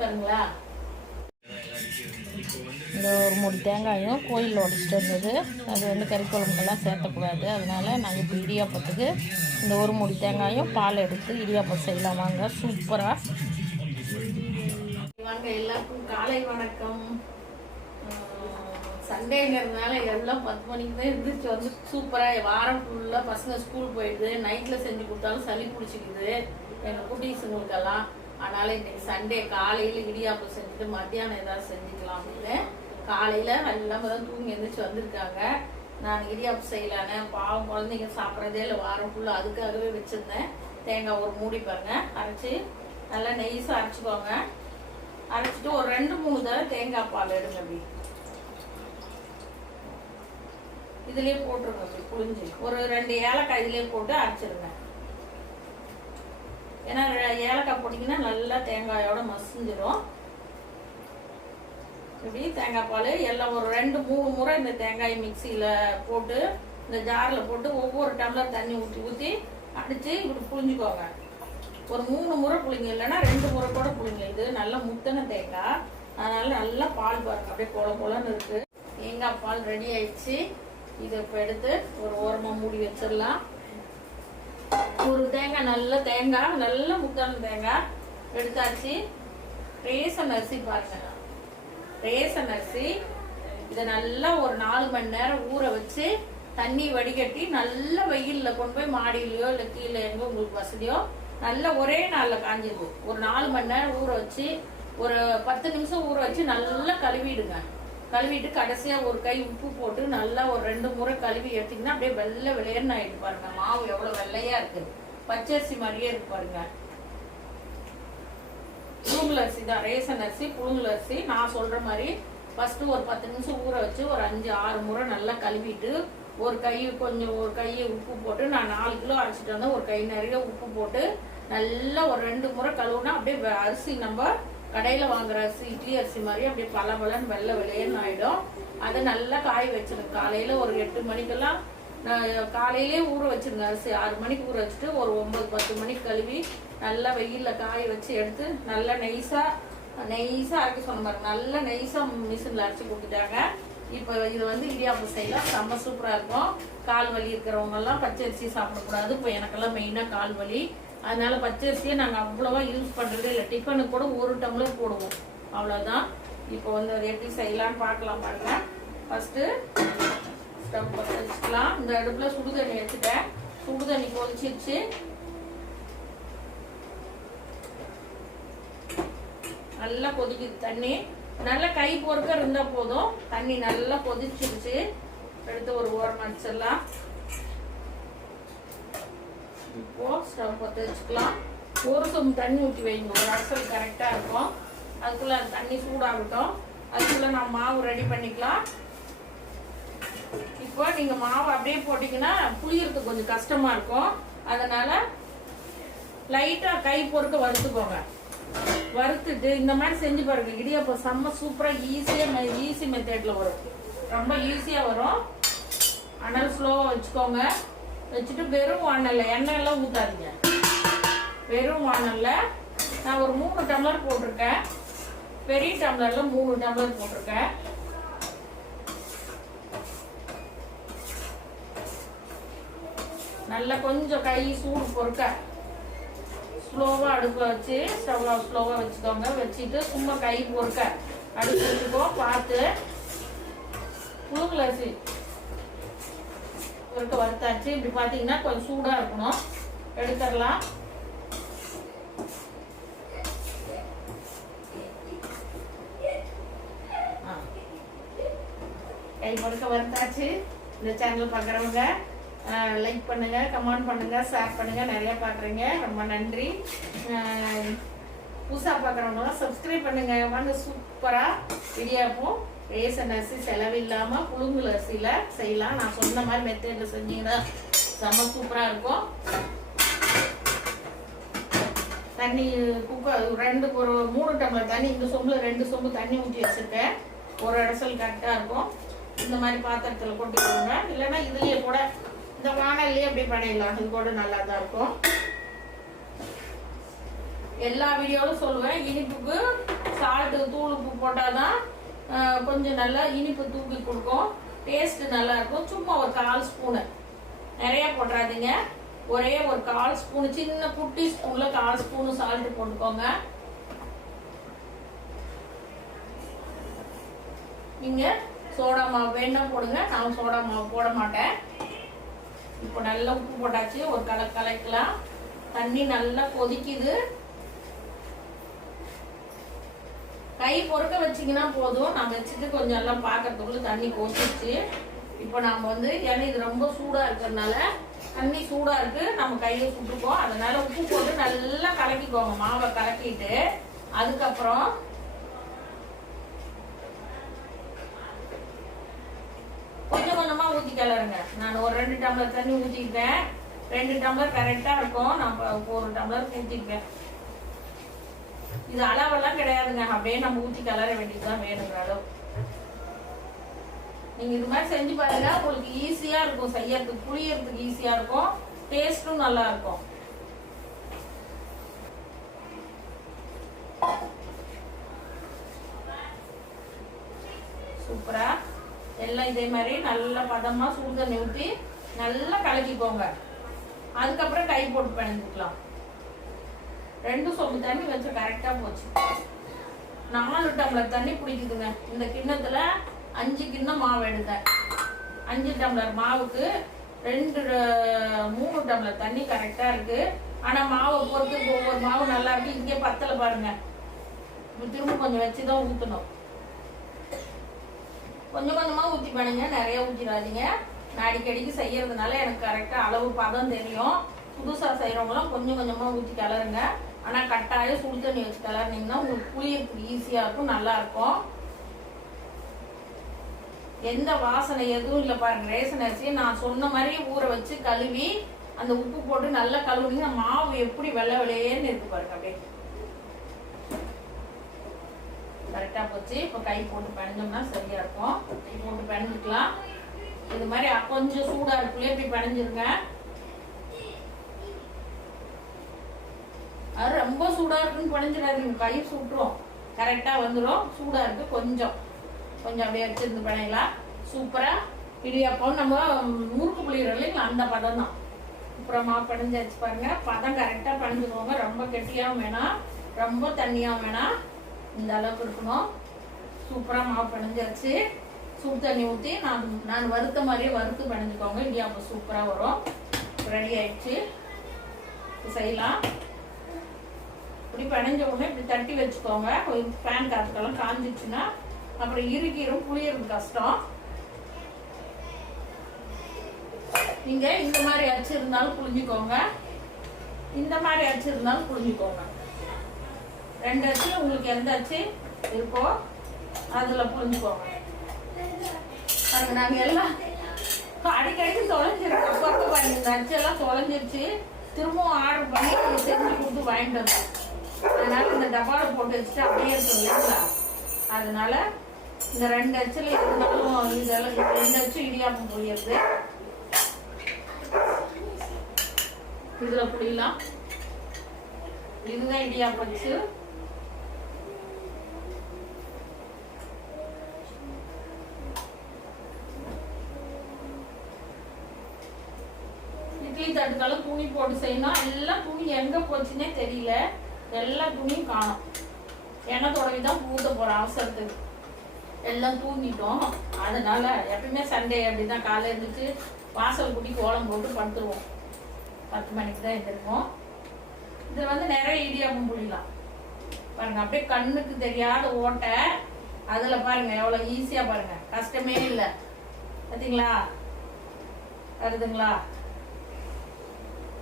பாருங்களா? இந்த ஒரு மூணு தேங்காயும் கோயிலில் உடச்சிட்டு வந்தது. அது வந்து கறி சேர்த்தக்கூடாது அதனால நாங்கள் இப்போ இடியாப்பத்துக்கு இந்த ஒரு மூடி தேங்காயும் பால் எடுத்து இடியாப்பம் செய்யலாம். வாங்க சூப்பராக வாங்க எல்லாருக்கும் காலை வணக்கம். சண்டேங்கிறதுனால எல்லாம் பத்து மணிக்கு தான் எழுந்திரிச்சு வந்து சூப்பராக வாரம் ஃபுல்லாக பசங்க ஸ்கூல் போயிடுது. நைட்டில் செஞ்சு கொடுத்தாலும் சளி பிடிச்சிக்குது. எங்கள் குட்டீஸுங்களுக்கெல்லாம் அதனால இன்னைக்கு சண்டே காலையில் இடியாப்பம் செஞ்சுட்டு மத்தியானம் ஏதாவது செஞ்சுக்கலாம் அப்படின்னு. காலையில் எல்லாம் தான் தூங்கி எழுந்திரிச்சு வந்திருக்காங்க. நான் இடியாப்பம் செய்யலான்னு. பாவம் குழந்தைங்க சாப்பிட்றதே இல்லை. வாரம் ஃபுல்லாக அதுக்காகவே வச்சுருந்தேன். தேங்காய் ஒரு மூடி பாருங்க. அரைச்சி நல்லா நெய்ஸாக அரைச்சிக்கோங்க. அரைச்சிட்டு ஒரு ரெண்டு மூணு தடவை தேங்காய் பால் எடுங்க அப்படி இதுலேயே போட்டுருங்க அப்படி புளிஞ்சு ஒரு ரெண்டு ஏலக்காய் இதுலேயே போட்டு அரைச்சிருங்க. ஏன்னா ஏலக்காய் போட்டிங்கன்னா நல்லா தேங்காயோட மசிஞ்சிடும் இப்படி தேங்காய் பால் எல்லாம் ஒரு ரெண்டு மூணு முறை இந்த தேங்காய் மிக்சியில் போட்டு இந்த ஜாரில் போட்டு ஒவ்வொரு டம்ளர் தண்ணி ஊற்றி ஊற்றி அடித்து இப்படி புளிஞ்சுக்கோங்க ஒரு மூணு முறை புளிங்க இல்லைன்னா ரெண்டு முறை கூட புளிங்க இது நல்லா முத்தன தேங்காய். அதனால் நல்லா பால் பாருங்க. அப்படியே கொல கொலன்னு இருக்குது தேங்காய் பால் ரெடி ஆயிடுச்சு. இதை இப்போ எடுத்து ஒரு ஓரமாக மூடி வச்சிடலாம். ஒரு தேங்காய் நல்ல தேங்காய் நல்ல முத்தான தேங்காய் எடுத்தாச்சு. ரேசன் அரிசி பாருங்க. ரேசன் அரிசி இதை நல்லா ஒரு நாலு மணி நேரம் ஊற வச்சு தண்ணி வடிகட்டி நல்ல வெயிலில் கொண்டு போய் மாடியிலையோ இல்லை கீழே எங்க உங்களுக்கு வசதியோ நல்லா ஒரே நாளில் காஞ்சிருது. ஒரு நாலு மணி நேரம் ஊற வச்சு ஒரு பத்து நிமிஷம் ஊற வச்சு நல்லா கழுவிடுங்க. கழுவிட்டு கடைசியா ஒரு கை உப்பு போட்டு நல்லா ஒரு ரெண்டு முறை கழுவி எடுத்தீங்கன்னா அப்படியே வெள்ளை வெளியேன்னு ஆயிட்டு பாருங்க. மாவு எவ்வளவு வெள்ளையா இருக்கு. பச்சரிசி மாதிரியே இருக்கு பாருங்க. புழுங்கல் அரிசி தான். ரேசன் அரிசி புழுங்கல் அரிசி. நான் சொல்ற மாதிரி ஃபர்ஸ்ட் ஒரு பத்து நிமிஷம் ஊற வச்சு ஒரு அஞ்சு ஆறு முறை நல்லா கழுவிட்டு ஒரு கை கொஞ்சம் ஒரு கையை உப்பு போட்டு நான் நாலு கிலோ அரைச்சிட்டு வந்தேன். ஒரு கை நிறைய உப்பு போட்டு நல்லா ஒரு ரெண்டு முறை கழுவுனா அப்படியே அரிசி நம்ம கடையில் வாங்குற அரிசி இட்லி அரிசி மாதிரி அப்படியே பல பலன்னு வெள்ளை வெளியேன்னு ஆகிடும் அதை நல்லா காய வச்சிருங்க. காலையில் ஒரு எட்டு மணிக்கெல்லாம் நான் காலையிலே ஊற வச்சுருங்க அரிசி. ஆறு மணிக்கு ஊற வச்சுட்டு ஒரு ஒம்பது பத்து மணிக்கு கழுவி நல்லா வெயிலில் காய வச்சு எடுத்து நல்லா நைஸாக நைஸாக அரைக்க சொன்ன மாதிரி நல்லா நைஸாக மிஷினில் அரைச்சு கொடுத்துட்டாங்க. இப்போ இது வந்து இடியாப்பம் செய்யலாம். செம்ம சூப்பராக இருக்கும். கால் வலி இருக்கிறவங்கெல்லாம் பச்சரிசி சாப்பிடக்கூடாது. இப்போ எனக்கெல்லாம் மெயினாக கால் வலி. அதனால பச்சரிசியை நாங்கள் அவ்வளோவா யூஸ் பண்ணுறதே இல்லை. டிஃபனுக்கு கூட ஒரு டம்ளர் போடுவோம். அவ்வளோதான் இப்போ வந்து அதை எப்படி செய்யலாம்னு பார்க்கலாம் பாருங்க. ஃபஸ்ட்டு ஸ்டவ் பற்ற வச்சுக்கலாம். இந்த அடுப்பில் சுடு தண்ணி வச்சுட்டேன். சுடு தண்ணி கொதிச்சிருச்சு. நல்லா கொதிக்குது தண்ணி. நல்லா கை பொறுக்க இருந்தால் போதும். தண்ணி நல்லா கொதிச்சிருச்சு. எடுத்து ஒரு ஓரம் வச்சிடலாம். இப்போ ஸ்டவ் பற்ற வச்சுக்கலாம். ஒரு சொம்பு தண்ணி ஊற்றி வைங்க. ஒரு அரசல் கரெக்டாக இருக்கும். அதுக்குள்ள தண்ணி சூடாகட்டும். அதுக்குள்ள நான் மாவு ரெடி பண்ணிக்கலாம். இப்போ நீங்க மாவு அப்படியே போட்டீங்கன்னா புளியறதுக்கு கொஞ்சம் கஷ்டமா இருக்கும். அதனால லைட்டா கை பொறுக்க வறுத்துக்கோங்க. வறுத்துட்டு இந்த மாதிரி செஞ்சு பாருங்க. இடியாப்பம் செம்ம சூப்பரா ஈஸியா ஈஸி மெத்தட்ல வரும். ரொம்ப ஈஸியா வரும். ஆனால் ஸ்லோவா வச்சுக்கோங்க. வச்சுட்டு வெறும் வானல்ல எண்ணெய் எல்லாம் ஊத்தாதீங்க. வெறும் வானல்ல நான் ஒரு மூணு டம்ளர் போட்டிருக்கேன். பெரிய டம்ளர்ல மூணு டம்ளர் போட்டிருக்கேன். நல்லா கொஞ்சம் கை சூடு பொறுக்க. ஸ்லோவாக அடுப்பில் வச்சு ஸ்டவ் ஸ்லோவாக வச்சுக்கோங்க. வச்சுட்டு சும்மா கை பொறுக்க. அடுப்பு வச்சுக்கோ பார்த்து. புழுங்கல் அரிசி பொறுக்க வறுத்தாச்சு. இப்படி பார்த்தீங்கன்னா கொஞ்சம் சூடாக இருக்கணும். எடுத்துடலாம். கை பொறுக்க வறுத்தாச்சு. இந்த சேனல் பார்க்குறவங்க லைக் பண்ணுங்க கமெண்ட் பண்ணுங்க ஷேர் பண்ணுங்க. நிறையா பார்க்குறீங்க. ரொம்ப நன்றி. புதுசாக பார்க்குறவங்களாம் சப்ஸ்கிரைப் பண்ணுங்க. வாங்க சூப்பராக இடியாப்பம் ரேசன் அரிசி செலவில்லாம புழுங்கல் அரிசியில செய்யலாம். நான் சொன்ன மாதிரி மெத்தேட்ல செஞ்சீங்கன்னா செம்ம சூப்பரா இருக்கும். தண்ணி குக்கர் ரெண்டு ஒரு மூணு டம்ளர் தண்ணி இந்த சொம்புல ரெண்டு சொம்பு தண்ணி ஊற்றி வச்சிருக்கேன். ஒரு இடசல் கரெக்டாக இருக்கும். இந்த மாதிரி பாத்திரத்தில் கொட்டிக்கோங்க இல்லைன்னா இதுலேயே கூட இந்த வானல்லையே அப்படியே பண்ணிடலாம். இது கூட நல்லா தான் இருக்கும். எல்லா வீடியோவிலும் சொல்லுவேன். இனிப்புக்கு சால்ட்டு தூள் உப்பு போட்டால் தான் கொஞ்சம் நல்லா இனிப்பு தூக்கி கொடுக்கும். டேஸ்ட் நல்லா இருக்கும். சும்மா ஒரு கால் ஸ்பூனு நிறைய போட்டுறாதீங்க. ஒரே ஒரு கால் ஸ்பூனு சின்ன குட்டி ஸ்பூன்ல கால் ஸ்பூனு சால்ட் போட்டுக்கோங்க. நீங்க சோடா மாவு வேணா போடுங்க. நான் சோடா மாவு போட மாட்டேன். இப்போ நல்லா உப்பு போட்டாச்சு. ஒரு கலை கலக்கலாம் தண்ணி நல்லா கொதிக்குது. கை பொறுக்க வச்சீங்கன்னா போதும். நான் வச்சுட்டு கொஞ்சம் எல்லாம் பார்க்கறதுக்குள்ள தண்ணி கொதிச்சு இப்போ நம்ம வந்து ஏன்னா இது ரொம்ப சூடா இருக்கிறதுனால தண்ணி சூடா இருக்கு. நம்ம கையில சுட்டுப்போம் அதனால உப்பு போட்டு நல்லா கலக்கிக்கோங்க. மாவை கலக்கிட்டு அதுக்கப்புறம் கொஞ்சம் கொஞ்சமா ஊற்றி கிளறுங்க. நான் ஒரு ரெண்டு டம்ளர் தண்ணி ஊத்திக்கிட்டேன் ரெண்டு டம்ளர் கரெக்டாக இருக்கும். நான் ஒரு டம்ளர் ஊத்திக்குவேன். இது அளவெல்லாம் கிடையாதுங்க. அப்படியே நம்ம ஊத்தி கலர வேண்டியதுதான் வேணுங்கிற அளவு. நீங்க இது மாதிரி செஞ்சு பாருங்க. உங்களுக்கு ஈஸியா இருக்கும் செய்யறதுக்கு புளியறதுக்கு ஈஸியா இருக்கும். டேஸ்டும் நல்லா இருக்கும். சூப்பரா? எல்லாம் இதே மாதிரி நல்லா பதமா சுடு தண்ணி ஊற்றி நல்லா கலக்கிக்கோங்க. அதுக்கப்புறம் கை போட்டு பிணைஞ்சுக்கலாம் ரெண்டு சொம்பு தண்ணி வச்சு கரெக்டா போச்சு. நாலு டம்ளர் தண்ணி குடிக்குதுங்க. இந்த கிண்ணத்துல அஞ்சு கிண்ணம் மாவு எடுத்தேன். அஞ்சு டம்ளர் மாவுக்கு ரெண்டு மூணு டம்ளர் தண்ணி கரெக்டா இருக்கு. ஆனா மாவை பொறுத்து ஒவ்வொரு மாவு நல்லா இருக்கு. இங்கே பத்தல பாருங்க. திரும்ப கொஞ்சம் வச்சுதான் ஊத்தணும். கொஞ்சம் கொஞ்சமா ஊத்தி பண்ணுங்க நிறைய ஊத்திடாதீங்க. நான் அடிக்கடிக்கு செய்யறதுனால எனக்கு கரெக்டா அளவு பதம் தெரியும். புதுசா செய்யறவங்களாம் கொஞ்சம் கொஞ்சமா ஊத்தி கிளறுங்க ஆனா கட்டாயம் சுடு தண்ணி வச்சு கிளறினீங்கன்னா உங்களுக்கு புளியறதுக்கு ஈஸியாக இருக்கும் நல்லா இருக்கும். எந்த வாசனை எதுவும் இல்லை பாருங்க. ரேஷன் அரிசி நான் சொன்ன மாதிரி ஊற வச்சு கழுவி அந்த உப்பு போட்டு நல்லா கழுவுனீங்க மாவு எப்படி வெள்ளை வெள்ளையேன்னு இருக்கு பாருங்க அப்படியே. கரெக்டா போச்சு. இப்போ கை போட்டு பிணைஞ்சோம்னா சரியா இருக்கும். கை போட்டு பிணைஞ்சுக்கலாம் இது மாதிரி கொஞ்சம் சூடா இருக்குள்ளே இப்படி பிணைஞ்சிருங்க அது ரொம்ப சூடாக இருக்குன்னு பிணைஞ்சிடாதீங்க கை சுட்டுரும். கரெக்டாக வந்துடும் சூடாக இருக்குது கொஞ்சம். கொஞ்சம் அப்படியே வச்சுருந்து பிணையலாம் சூப்பராக இடியாப்பம். நம்ம முறுக்கு புளியோட இல்லைங்களா? அந்த பதம் தான். அப்புறமா பிணைஞ்சு வச்சு பாருங்க. பதம் கரெக்டாக பிணைஞ்சுக்கோங்க ரொம்ப கெட்டியாகவும் வேணாம் ரொம்ப தண்ணியாகவும் வேணாம் இந்த அளவுக்கு இருக்கணும். சூப்பராக மாவு பிணைஞ்சாச்சு சுடு தண்ணி ஊற்றி நான் நான் வறுத்த மாதிரியே வறுத்து பிணைஞ்சுக்கோங்க இடியாப்பம் சூப்பராக வரும். ரெடி ஆயிடுச்சு. செய்யலாம். இப்படி பிணைஞ்ச உடனே இப்படி தட்டி வச்சுக்கோங்க. ஃபேன் காற்றுக்கெல்லாம் காஞ்சிச்சுன்னா அப்புறம் இறுக்கிரும் புளியறது கஷ்டம். நீங்க இந்த மாதிரி அச்சு இருந்தாலும் புளிஞ்சுக்கோங்க இந்த மாதிரி அச்சு இருந்தாலும் புளிஞ்சுக்கோங்க ரெண்டு அச்சு உங்களுக்கு எந்த அச்சு இருக்கோ அதுல புரிஞ்சுக்கோங்க பாருங்க நாங்க எல்லாம் அடிக்கடிக்கு தொலைஞ்சிருக்கோம் அப்பப்போ பாருங்க இந்த அச்செல்லாம் தொலைஞ்சிருச்சு. திரும்பவும் ஆர்டர் பண்ணி செஞ்சு கொடுத்து வாங்கிட்டு வந்தோம் அதனால இந்த டப்பால போட்டு வச்சுட்டு அப்படியே இருக்கும் இல்லைங்களா அதனால இந்த ரெண்டு அச்சில் இருந்தாலும் இதெல்லாம் ரெண்டு அச்சு இடியாப்பம் புளியறது இதுல புரியலாம் இதுதான் இடியாப்பம் அச்சு. இட்லி தட்டுக்கெல்லாம் துணி போட்டு செய்யணும். எல்லாம் துணி எங்க போச்சுன்னே தெரியல. எல்லா துணியும் காணும். எண்ணெய் தொடங்கி தான் பூத்த போறோம் அவசரத்துக்கு. எல்லாம் தூங்கிட்டோம். அதனால எப்பயுமே சண்டே அப்படிதான் காலை எழுந்திரிச்சு வாசல் குட்டி கோலம் போட்டு படுத்துருவோம். பத்து மணிக்கு தான் எழுந்திருப்போம் இதுல வந்து நிறைய இடியாப்பம் புளிலாம் பாருங்க அப்படியே கண்ணுக்கு தெரியாத ஓட்டை. அதுல பாருங்க எவ்வளவு ஈஸியா பாருங்க. கஷ்டமே இல்லை. பாத்தீங்களா? வருதுங்களா?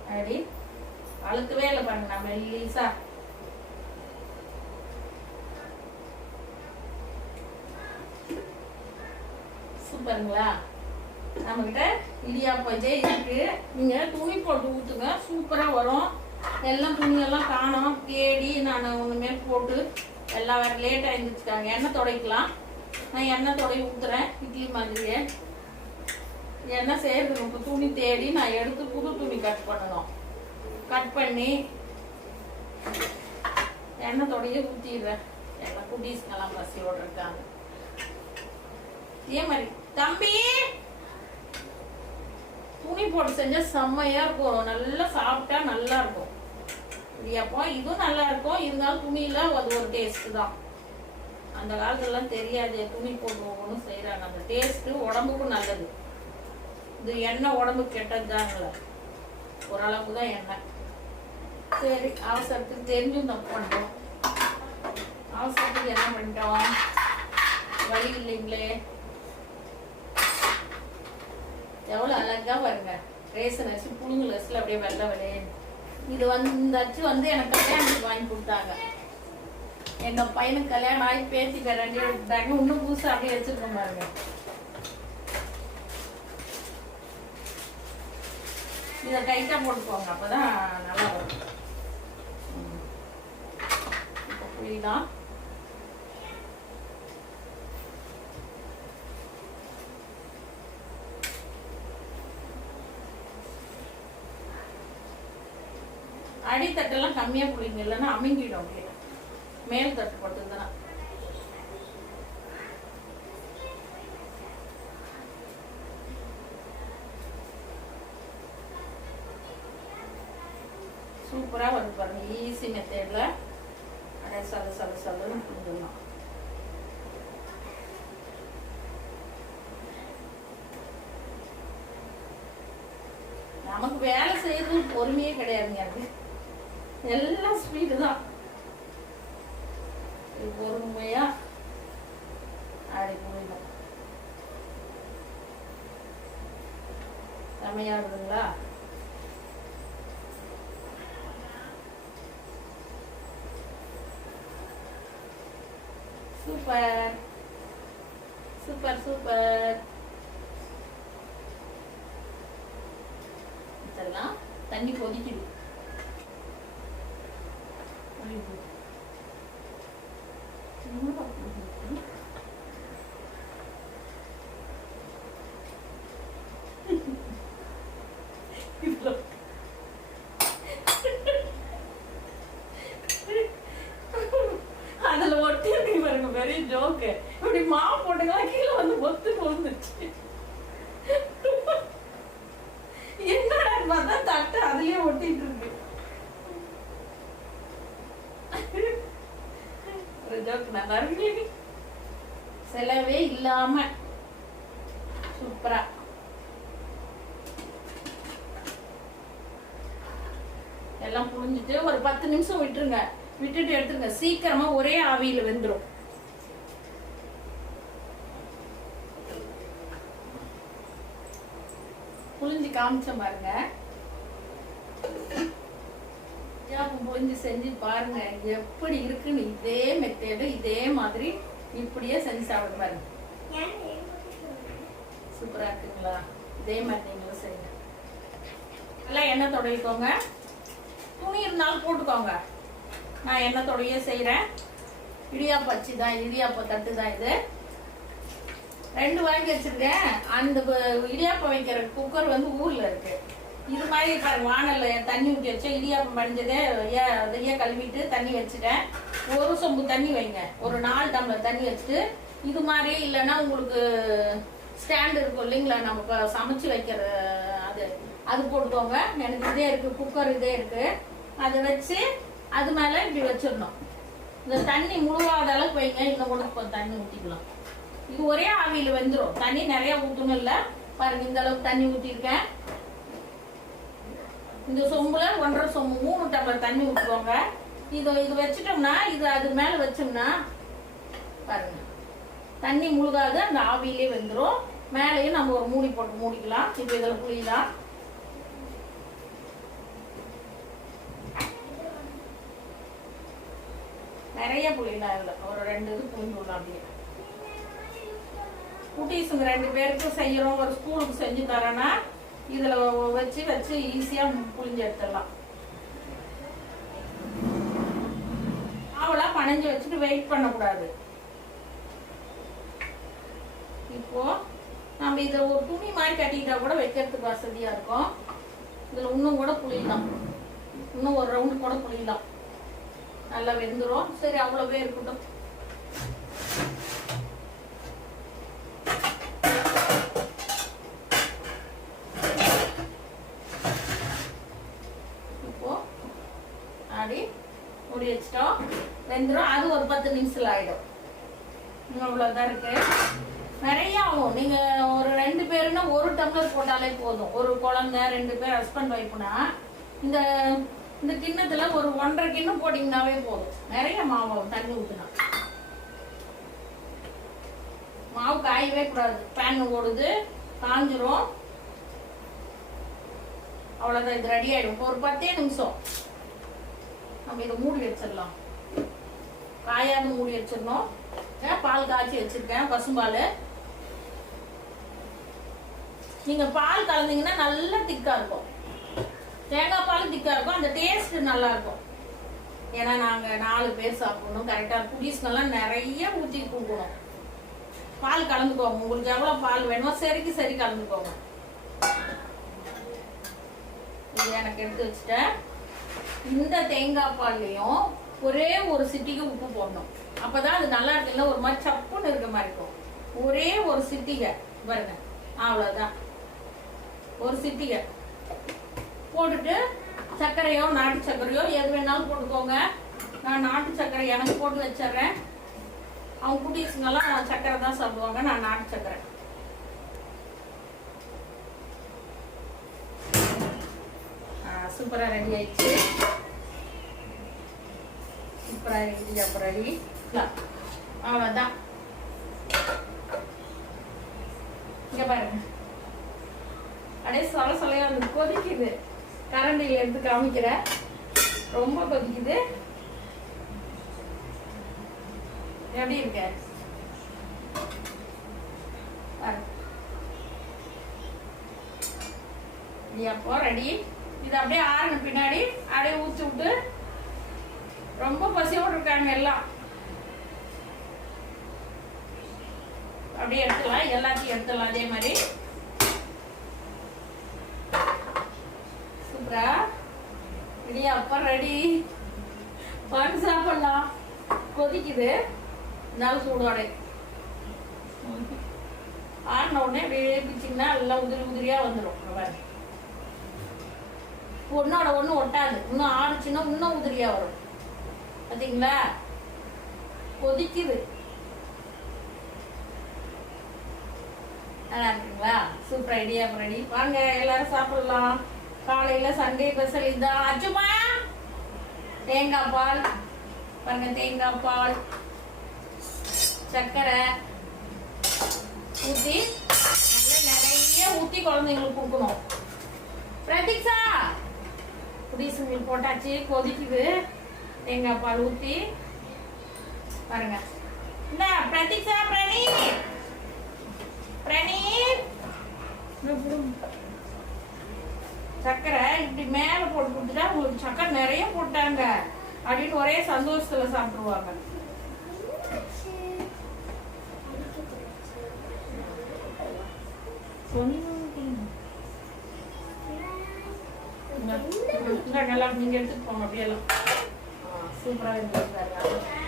அப்படி அழுக்கவே இல்லை பாருங்க நம்ம மெல்லீசா சூப்பருங்களா நம்ம கிட்ட இடியாப்பஜே இருக்கு. நீங்க துணி போட்டு ஊத்துங்க. சூப்பரா வரும். எல்லாம் துணியெல்லாம் காணோம் தேடி நான் ஒண்ணுமே போட்டு எல்லாம் வேற லேட் ஆயிருந்துச்சுக்காங்க. எண்ணெய் துடைக்கலாம். நான் எண்ணெய் தொடை ஊத்துறேன். இட்லி மாதிரியே. எண்ணெய் செய்யறது இப்போ துணி தேடி நான் எடுத்து புது துணி கட் பண்ணணும். கட் பண்ணி எண்ணெய் தொடைய ஊற்றிடுறேன் எல்லாம் குட்டீஸ்க்கெல்லாம் பசியோடு இருக்காங்க. இதே மாதிரி தம்பி! துணி போட்டு செஞ்சா செம்மையா இருக்கும். நல்லா சாப்பிட்டா நல்லா இருக்கும். இடியாப்பம் இதுவும் நல்லா இருக்கும் இருந்தாலும் துணியில அது ஒரு டேஸ்ட் தான். அந்த காலத்துலலாம் தெரியாது துணி போட்டு ஒவ்வொன்றும் செய்கிறாங்க அந்த டேஸ்ட்டு உடம்புக்கும் நல்லது. இது எண்ணெய் உடம்புக்கு கெட்டதுதாங்கள ஓரளவுக்கு தான் எண்ணெய். சரி அவசரத்துக்கு தெரிஞ்சும் தப்பு பண்ணிட்டோம் அவசரத்துக்கு என்ன பண்ணிட்டோம்? வழி இல்லைங்களே. எவ்வளோ அழகாக பாருங்க. ரேசன் அரிசி புழுங்கல் அரிசியில் அப்படியே வெள்ளை வெள்ளையேன்னு இது வந்து இந்த அச்சு வந்து எனக்கு கல்யாணத்துக்கு வாங்கி கொடுத்தாங்க. என்னோட பையனுக்கு கல்யாணம் ஆகி பேத்தி கரண்டி எடுத்தாங்க இன்னும் புதுசாக அப்படியே வச்சுருக்கோம் பாருங்க. இதை டைட்டாக போட்டுக்கோங்க. அப்போ தான் நல்லா வரும். இப்போ புரியுதான் அடித்தட்டெல்லாம் கம்மியா புளிங்க இல்லைன்னா அமுங்கிடும் அப்படியே. மேல் தட்டு போட்டுதுன்னா சூப்பரா வந்து பாருங்க. ஈஸி மெத்தேடில் அப்படியே சல சல சலுன்னு புரிஞ்சிடலாம் நமக்கு வேலை செய்யறது பொறுமையே கிடையாதுங்க அது எல்லாம் ஸ்வீட்டு தான். இது பொறுமையா ஆடி போயிடும். செமையாடுதுங்களா சூப்பர். Super super. இதெல்லாம் தண்ணி கொதிக்குது. people. எல்லாம் புழிஞ்சிட்டு ஒரு பத்து நிமிஷம் விட்டுருங்க. விட்டுட்டு எடுத்துருங்க. சீக்கிரமா ஒரே ஆவியில வெந்துடும் புழிஞ்சு காமிச்சேன் பாருங்க. இடியாப்பம் புழிஞ்சு செஞ்சு பாருங்க. எப்படி இருக்குன்னு இதே மெத்தேடு இதே மாதிரி இப்படியே செஞ்சு சாப்பிட பாருங்க. சூப்பரா இருக்குங்களா? இதே மாதிரி நீங்களும் செய்யுங்க. நல்லா எண்ணெய் தொடங்கிக்கோங்க துணி இருந்தாலும் போட்டுக்கோங்க. நான் எண்ணெய் செய்கிறேன் இடியாப்பம் அச்சு தான் இடியாப்பம் தட்டு தான் இது. ரெண்டு வாங்கி வச்சிருக்கேன். அந்த இடியாப்பம் வைக்கிற குக்கர் வந்து ஊரில் இருக்கு. இது மாதிரி பாருங்க வானல்ல தண்ணி ஊற்றி வச்சேன். இடியாப்பம் படிஞ்சதே அதையே கழுவிட்டு தண்ணி வச்சுட்டேன். ஒரு சொம்பு தண்ணி வைங்க. ஒரு நாலு டம்ளர் தண்ணி வச்சுட்டு இது மாதிரி இல்லைன்னா உங்களுக்கு ஸ்டாண்ட் இருக்கும் இல்லைங்களா? நம்ம இப்போ சமைச்சு வைக்கிற அது அது போட்டுக்கோங்க. எனக்கு இதே இருக்குது குக்கர் இதே இருக்குது அதை வச்சு அது மேல இப்படி வச்சிடணும். இந்த தண்ணி முழுவாத அளவுக்கு வைங்க. இன்னும் கூட கொஞ்சம் தண்ணி ஊற்றிக்கலாம் இது ஒரே ஆவியில வந்துடும் தண்ணி நிறைய ஊற்றணும் இல்ல. பாருங்க இந்த அளவுக்கு தண்ணி ஊற்றிருக்கேன் இந்த சொம்புல ஒன்றரை சொம்பு மூணு டம்ளர் தண்ணி ஊற்றுவாங்க இது இது வச்சிட்டோம்னா இது அது மேலே வச்சோம்னா பாருங்க. தண்ணி முழுகாது அந்த ஆவியிலே வந்துடும் மேலேயும் நம்ம ஒரு மூடி போட்டு மூடிக்கலாம். இப்போ இதில் புளியலாம். நிறைய புளியலாம் இல்லை ஒரு ரெண்டு இது புளிஞ்சு விடலாம் அப்படியே குட்டீஸுங்க ரெண்டு பேருக்கும் செய்யறோம் ஒரு ஸ்கூலுக்கு செஞ்சு தரேன்னா இதுல வச்சு வச்சு ஈஸியா புளிஞ்சு எடுத்துடலாம். மாவெல்லாம் பனைஞ்சு வச்சுட்டு வெயிட் பண்ணக்கூடாது. இப்போ நம்ம இதை ஒரு துணி மாதிரி கட்டிக்கிட்டா கூட வைக்கிறதுக்கு வசதியா இருக்கும். இதுல இன்னும் கூட புளியலாம் இன்னும் ஒரு ரவுண்டு கூட புளியலாம் நல்லா வெந்துரும். சரி அவ்வளவே இருக்கட்டும். இப்போ அப்படி மூடி வச்சிட்டோம். வெந்துடும் அது ஒரு பத்து நிமிஷத்தில் ஆயிடும். அவ்வளோதான் இருக்கு. நிறைய ஆகும். நீங்கள் ஒரு ரெண்டு பேருன்னா ஒரு டம்ளர் போட்டாலே போதும். ஒரு குழந்தை ரெண்டு பேர் ஹஸ்பண்ட் ஒய்ஃப்னா இந்த இந்த கிண்ணத்துல ஒரு ஒன்றரை கிண்ணம் போட்டீங்கன்னாவே போதும். நிறைய மாவு தண்ணி ஊத்துனா. மாவு காயவே கூடாது. பேன் ஓடுது காஞ்சிரும். அவ்வளோதான் இது ரெடி ஆயிடும். ஒரு பத்தே நிமிஷம். நம்ம இதை மூடி வச்சிடலாம். காயாத மூடி வச்சிடணும். பால் காய்ச்சி வச்சிருக்கேன் பசும்பால். நீங்க பால் கலந்தீங்கன்னா நல்லா திக்கா இருக்கும். தேங்காய் பால் திக்கா இருக்கும். அந்த டேஸ்ட் நல்லா இருக்கும். ஏன்னா நாங்கள் நாலு பேர் சாப்பிடணும். கரெக்டாக குடிஸ்க்கெல்லாம் நிறைய ஊற்றி கொடுக்கணும் பால் கலந்துக்கோங்க. உங்களுக்கு எவ்வளோ பால் வேணுமோ சரிக்கு சரி கலந்துக்கோங்க. இது எனக்கு எடுத்து வச்சுட்டேன். இந்த தேங்காய் பால்லையும் ஒரே ஒரு சிட்டிக்கு உப்பு போடணும். அப்போ தான் அது நல்லா இருக்குல்ல ஒரு மாதிரி சப்புன்னு இருக்க மாதிரி இருக்கும். ஒரே ஒரு சிட்டிகை. பாருங்க. அவ்வளோதான் ஒரு சிட்டிகை. போட்டுட்டு சர்க்கரையோ நாட்டு சர்க்கரையோ எது வேணாலும் போட்டுக்கோங்க. நான் நாட்டு சர்க்கரை எனக்கு போட்டு வச்சிடுறேன். அவங்க குட்டீஸுங்கெல்லாம் சர்க்கரை தான் சாப்பிடுவாங்க நான் நாட்டு சர்க்கரை. சூப்பராக ரெடி ஆயிடுச்சு. சூப்பராக ரெடி அப்போ ரெடி அவ்வளோதான் இங்க பாருங்க. அப்படியே சொல்ல சொல்லையா கொதிக்குது. கரண்டியில் எடுத்து காமிக்கிறேன். ரொம்ப கொதிக்குது. எப்படி இருக்க? அப்போ ரெடி இது அப்படியே ஆறின பின்னாடி அப்படியே ஊற்றி விட்டு ரொம்ப பசியோடு இருக்காங்க எல்லாம். அப்படியே எடுத்துலாம் எல்லாத்தையும் எடுத்துடலாம் அதே மாதிரி. சூப்பரா இடியாப்பம் ரெடி பண்ணி சாப்பிடலாம். கொதிக்குது. நல்ல சூடோட. ஆடின உடனே வேப்பிச்சிங்கன்னா எல்லாம் உதிரி உதிரியா வந்துடும் ஒன்னோட ஒண்ணு ஒட்டாது. இன்னும் ஆடுச்சுன்னா இன்னும் உதிரியா வரும். பாத்தீங்களா? கொதிக்குது. நல்லா இருக்குங்களா? சூப்பர் ஐடியா ரெடி வாங்க எல்லாரும் சாப்பிடலாம். காலையில சண்டே ஸ்பெஷல் இதான் அச்சுமா தேங்காய் பால். பாருங்க தேங்காய் பால். சர்க்கரை. ஊற்றி நல்லா நிறைய ஊற்றி குழந்தைங்களுக்கு கொடுக்கணும். பிரதீக்ஷா குடிசுங்களுக்கு போட்டாச்சு கொதிக்குது. தேங்காய் பால் ஊற்றி பாருங்க. என்ன பிரதீக்ஷா பிரணீத் பிரணீத் சர்க்கரை இப்படி மேலே போட்டு கொடுத்துட்டா உங்களுக்கு சர்க்கரை நிறைய போட்டாங்க அப்படின்னு ஒரே சந்தோஷத்தில் சாப்பிடுவாங்க இந்தாங்க எல்லாம் நீங்க எடுத்துட்டு போங்க அப்படியெல்லாம் சூப்பராக இருந்துச்சு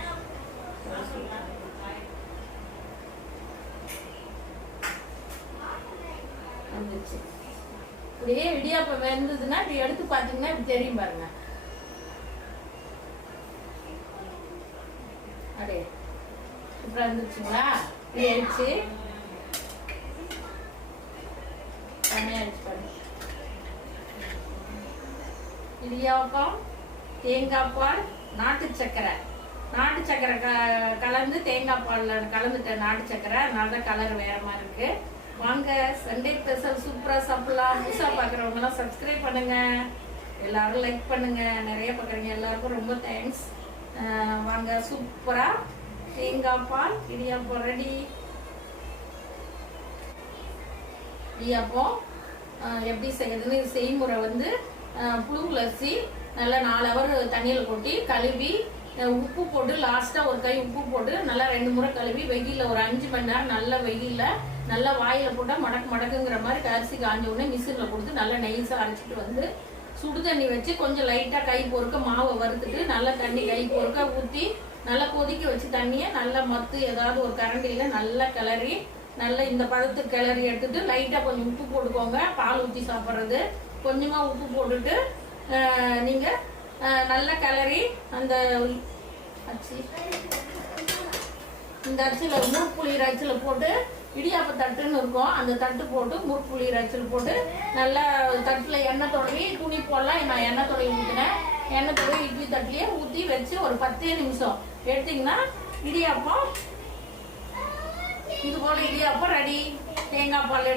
வந்துச்சு இப்படியே இடியாப்பம் வெந்ததுன்னா இப்படி எடுத்து பார்த்தீங்கன்னா இப்படி தெரியும் பாருங்க. அப்படியே சூப்பராக இருந்துச்சுங்களா? இப்படி ஆயிடுச்சு பாருங்க. இடியாப்பம் தேங்காய் பால் நாட்டு சர்க்கரை நாட்டு சர்க்கரை க கலந்து தேங்காய் பாலில் கலந்துட்டேன் நாட்டு சக்கரை அதனால தான் கலர் வேற மாதிரி இருக்கு. வாங்க சண்டே ஸ்பெஷல் சூப்பராக சாப்பிடலாம். புதுசாக பார்க்குறவங்கலாம் சப்ஸ்கிரைப் பண்ணுங்கள் எல்லோரும் லைக் பண்ணுங்கள் நிறைய பார்க்குறீங்க. எல்லாருக்கும் ரொம்ப தேங்க்ஸ் வாங்க சூப்பராக தேங்காய் பால் இடியாப்பம் ரெடி இடியாப்பம் எப்படி செய்யறதுன்னு செய்முறை வந்து ஆஹ் அரிசி நல்லா நாலு ஹவர் தண்ணியில் கொட்டி கழுவி உப்பு போட்டு லாஸ்ட்டாக ஒரு கை உப்பு போட்டு நல்லா ரெண்டு முறை கழுவி வெயிலில் ஒரு அஞ்சு மணி நேரம் நல்ல வெயிலில் நல்லா வாயில் போட்டால் மடக்கு மடக்குங்கிற மாதிரி அரிசி காஞ்ச உடனே மிஷினில் கொடுத்து நல்லா நெய்ஸாக அரைச்சிட்டு வந்து சுடு தண்ணி வச்சு கொஞ்சம் லைட்டாக கை பொறுக்க மாவை வறுத்துட்டு நல்லா தண்ணி கை பொறுக்க ஊற்றி நல்லா கொதிக்க வச்சு தண்ணியை நல்லா மத்து ஏதாவது ஒரு கரண்டியில் நல்லா கிளறி நல்லா இந்த பதத்துக்கு கிளறி எடுத்துட்டு லைட்டாக கொஞ்சம் உப்பு போட்டுக்கோங்க. பால் ஊற்றி சாப்பிட்றது. கொஞ்சமாக உப்பு போட்டுட்டு நீங்கள் நல்லா கிளறி அந்த அச்சு இந்த அச்சில் முறுப்புளிர் அச்சில் போட்டு இடியாப்ப தட்டுன்னு இருக்கும். அந்த தட்டு போட்டு முற்புளி அச்சில் போட்டு நல்லா தட்டில் எண்ணெய் தொடங்கி துணி போடலாம். நான் எண்ணெய் தொடங்கி ஊற்றினேன் எண்ணெய் தொடங்கி இட்லி தட்டிலேயே ஊற்றி வச்சு ஒரு பத்தே நிமிஷம். எடுத்தீங்கன்னா இடியாப்பம் இது போல் இடியாப்பம் ரெடி தேங்காய் பால்